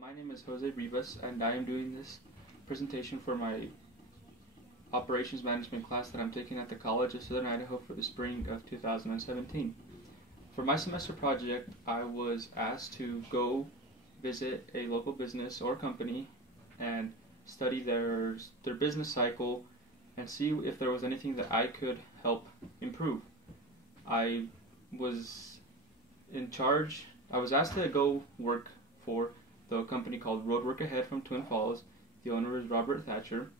My name is Jose Rivas, and I am doing this presentation for my operations management class that I'm taking at the College of Southern Idaho for the spring of 2017. For my semester project, I was asked to go visit a local business or company and study their business cycle and see if there was anything that I could help improve. I was asked to go work for the company called Roadwork Ahead from Twin Falls. The owner is Robert Thatcher,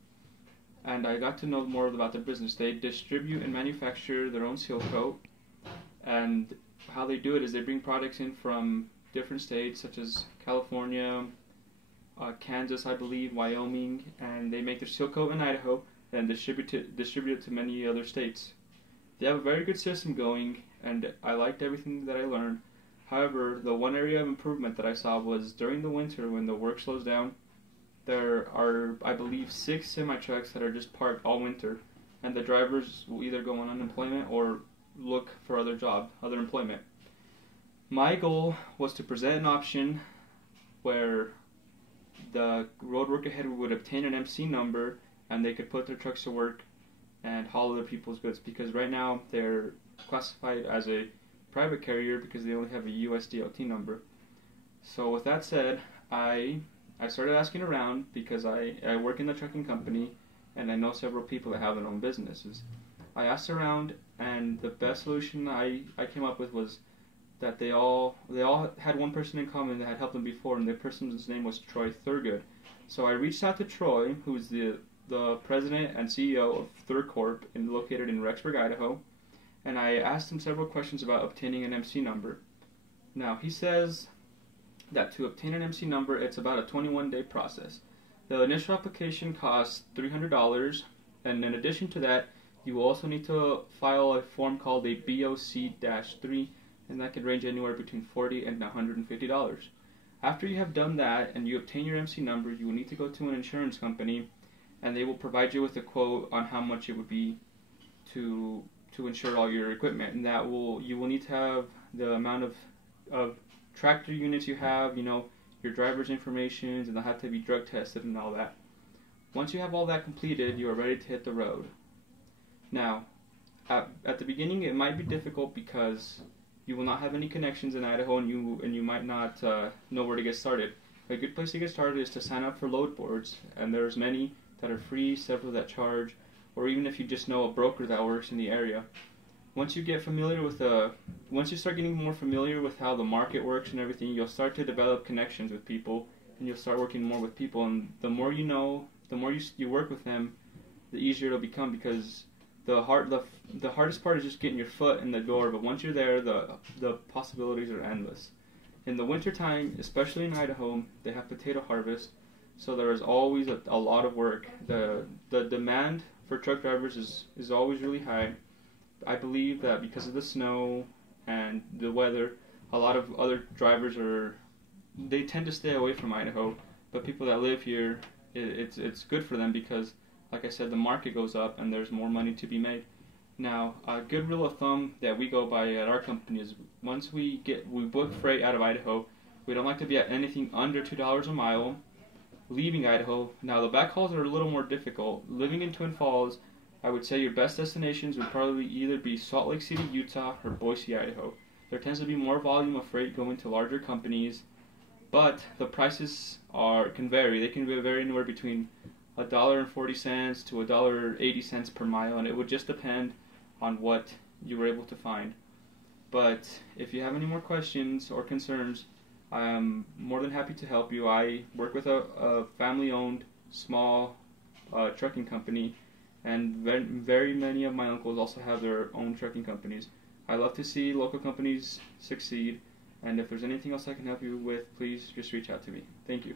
and I got to know more about their business. They distribute and manufacture their own seal coat, and how they do it is they bring products in from different states such as California, Kansas, I believe, Wyoming, and they make their seal coat in Idaho and distribute it to many other states. They have a very good system going, and I liked everything that I learned. However, the one area of improvement that I saw was during the winter when the work slows down. There are, I believe, 6 semi-trucks that are just parked all winter, and the drivers will either go on unemployment or look for other employment. My goal was to present an option where the Roadwork Ahead would obtain an MC number and they could put their trucks to work and haul other people's goods, because right now they're classified as a private carrier because they only have a USDOT number. So with that said, I started asking around because I work in the trucking company and I know several people that have their own businesses. I asked around, and the best solution I came up with was that they all had one person in common that had helped them before, and the person's name was Troy Thurgood. So I reached out to Troy, who's the president and CEO of Thur Corp, located in Rexburg, Idaho, and I asked him several questions about obtaining an MC number. Now, he says that to obtain an MC number, it's about a 21-day process. The initial application costs $300, and in addition to that, you will also need to file a form called a BOC-3, and that could range anywhere between $40 and $150. After you have done that and you obtain your MC number, you will need to go to an insurance company, and they will provide you with a quote on how much it would be to insure all your equipment, and you will need to have the amount of tractor units you have, your driver's information, and they'll have to be drug tested and all that. Once you have all that completed, you are ready to hit the road. Now, at the beginning, it might be difficult because you will not have any connections in Idaho, and you might not know where to get started. A good place to get started is to sign up for load boards, and there's many that are free, several that charge, or even if you just know a broker that works in the area. Once you start getting more familiar with how the market works and everything, you'll start to develop connections with people, and you'll start working more with people. And the more you know, the more you work with them, the easier it'll become, because the hardest part is just getting your foot in the door. But once you're there, the possibilities are endless. In the wintertime, especially in Idaho, they have potato harvest, so there is always a lot of work. The demand for truck drivers is always really high. I believe that because of the snow and the weather, a lot of other drivers they tend to stay away from Idaho. But people that live here, it's good for them because, like I said, the market goes up and there's more money to be made. Now, a good rule of thumb that we go by at our company is once we book freight out of Idaho, we don't like to be at anything under $2 a mile. Leaving Idaho, now the backhauls are a little more difficult. Living in Twin Falls, I would say your best destinations would probably either be Salt Lake City, Utah, or Boise, Idaho. There tends to be more volume of freight going to larger companies, but the prices can vary. They can vary anywhere between $1.40 to $1.80 per mile, and it would just depend on what you were able to find. But if you have any more questions or concerns, I'm more than happy to help you. I work with a family-owned small trucking company, and very many of my uncles also have their own trucking companies. I love to see local companies succeed, and if there's anything else I can help you with, please just reach out to me. Thank you.